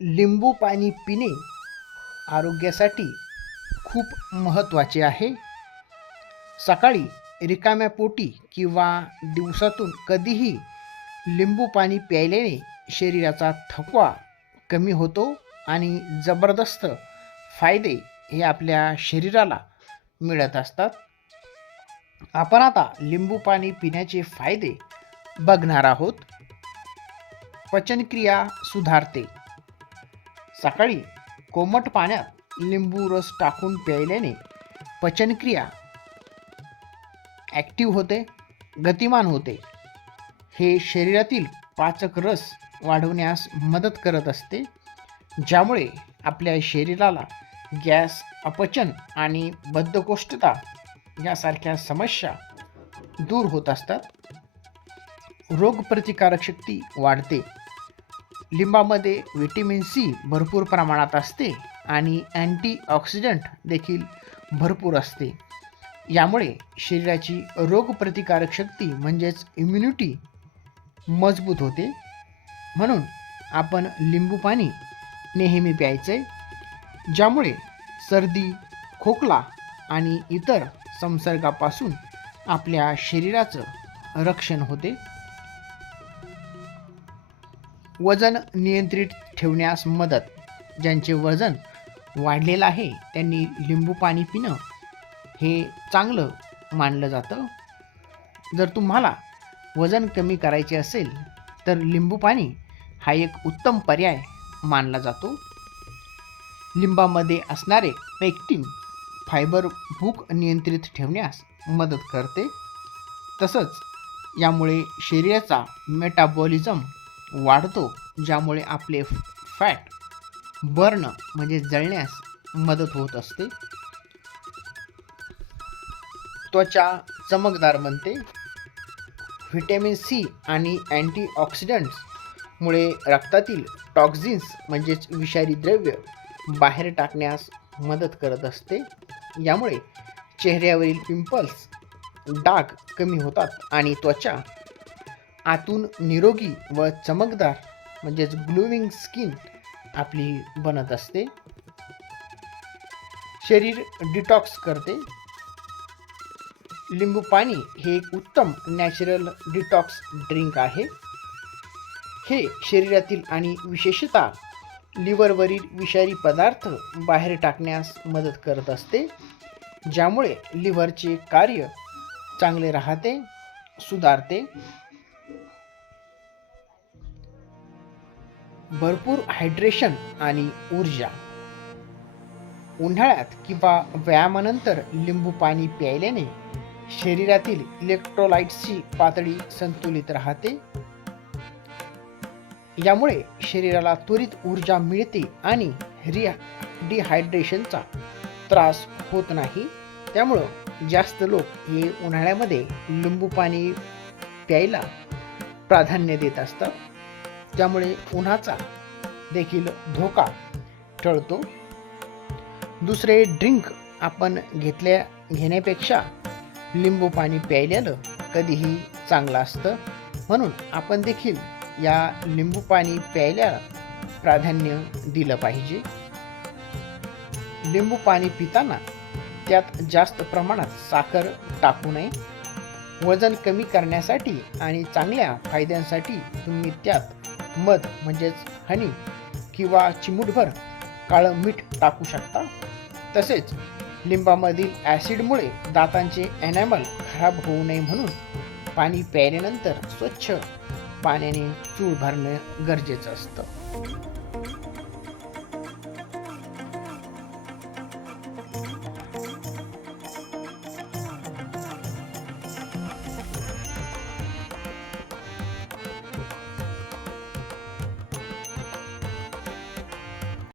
लिंबू पाणी पिणे आरोग्यासाठी खूप महत्त्वाचे आहे. सकाळी रिकाम्या पोटी किंवा दिवसातून कधीही लिंबू पाणी प्यायल्याने शरीराचा थकवा कमी होतो आणि जबरदस्त फायदे हे आपल्या शरीराला मिळत असतात. आपण आता लिंबू पाणी पिण्याचे फायदे बघणार आहोत. पचनक्रिया सुधारते. सकाळी कोमट पाण्यात लिंबू रस टाकून प्यायल्याने पचनक्रिया ॲक्टिव्ह होते, गतिमान होते. हे शरीरातील पाचक रस वाढवण्यास मदत करत असते, ज्यामुळे आपल्या शरीराला गॅस, अपचन आणि बद्धकोष्ठता यासारख्या समस्या दूर होत असतात. रोगप्रतिकारक शक्ती वाढते. लिंबामध्ये व्हिटॅमिन सी भरपूर प्रमाणात असते आणि अँटीऑक्सिडंट देखील भरपूर असते. यामुळे शरीराची रोगप्रतिकारक शक्ती म्हणजेच इम्युनिटी मजबूत होते. म्हणून आपण लिंबू पाणी नेहमी प्यायचे, ज्यामुळे सर्दी, खोकला आणि इतर संसर्गापासून आपल्या शरीराचं रक्षण होते. वजन नियंत्रित ठेवण्यास मदत. ज्यांचे वजन वाढलेलं आहे त्यांनी लिंबू पाणी पिणं हे चांगलं मानलं जातं. जर तुम्हाला वजन कमी करायचे असेल तर लिंबू पाणी हा एक उत्तम पर्याय मानला जातो. लिंबामध्ये असणारे पेक्टिन फायबर भूक नियंत्रित ठेवण्यास मदत करते. तसंच यामुळे शरीराचा मेटाबॉलिझम वाढतो, ज्यामुळे आपले फॅट बर्न म्हणजे जळण्यास मदत होत असते. त्वचा चमकदार बनते. व्हिटॅमिन सी आणि अँटीऑक्सिडंट्समुळे रक्तातील टॉक्झिन्स म्हणजेच विषारी द्रव्य बाहेर टाकण्यास मदत करत असते. यामुळे चेहऱ्यावरील पिंपल्स, डाग कमी होतात आणि त्वचा आतून निरोगी व चमकदार म्हणजेच ग्लोविंग स्किन आपली बनत असते. शरीर डिटॉक्स करते. लिंबू पाणी हे एक उत्तम नॅचरल डिटॉक्स ड्रिंक आहे. हे शरीरातील आणि विशेषतः लिव्हरवरील विषारी पदार्थ बाहेर टाकण्यास मदत करत असते, ज्यामुळे लिव्हरचे कार्य चांगले राहते, सुधारते. भरपूर हायड्रेशन आणि ऊर्जा. उन्हाळ्यात किंवा व्यायामानंतर लिंबू पाणी प्यायल्याने शरीरातील इलेक्ट्रोलाइट्सची पातळी संतुलित राहते. यामुळे शरीराला त्वरित ऊर्जा मिळते आणि डिहायड्रेशनचा त्रास होत नाही. त्यामुळं जास्त लोक हे उन्हाळ्यामध्ये लिंबू पाणी प्यायला प्राधान्य देत असतात, त्यामुळे उन्हाचा देखील धोका टळतो. दुसरे ड्रिंक आपण घेण्यापेक्षा लिंबू पाणी प्यायलेलं कधीही चांगलं असतं. म्हणून आपण देखील या लिंबू पाणी प्यायला प्राधान्य दिलं पाहिजे. लिंबू पाणी पिताना त्यात जास्त प्रमाणात साखर टाकू नये. वजन कमी करण्यासाठी आणि चांगल्या फायद्यांसाठी तुम्ही त्यात मध म्हणजेच हनी किंवा चिमूटभर काळं मीठ टाकू शकता. तसेच लिंबामधील ॲसिडमुळे दातांचे एनॅमल खराब होऊ नये म्हणून पाणी प्यायल्यानंतर स्वच्छ पाण्याने चूळ भरणं गरजेचं असतं.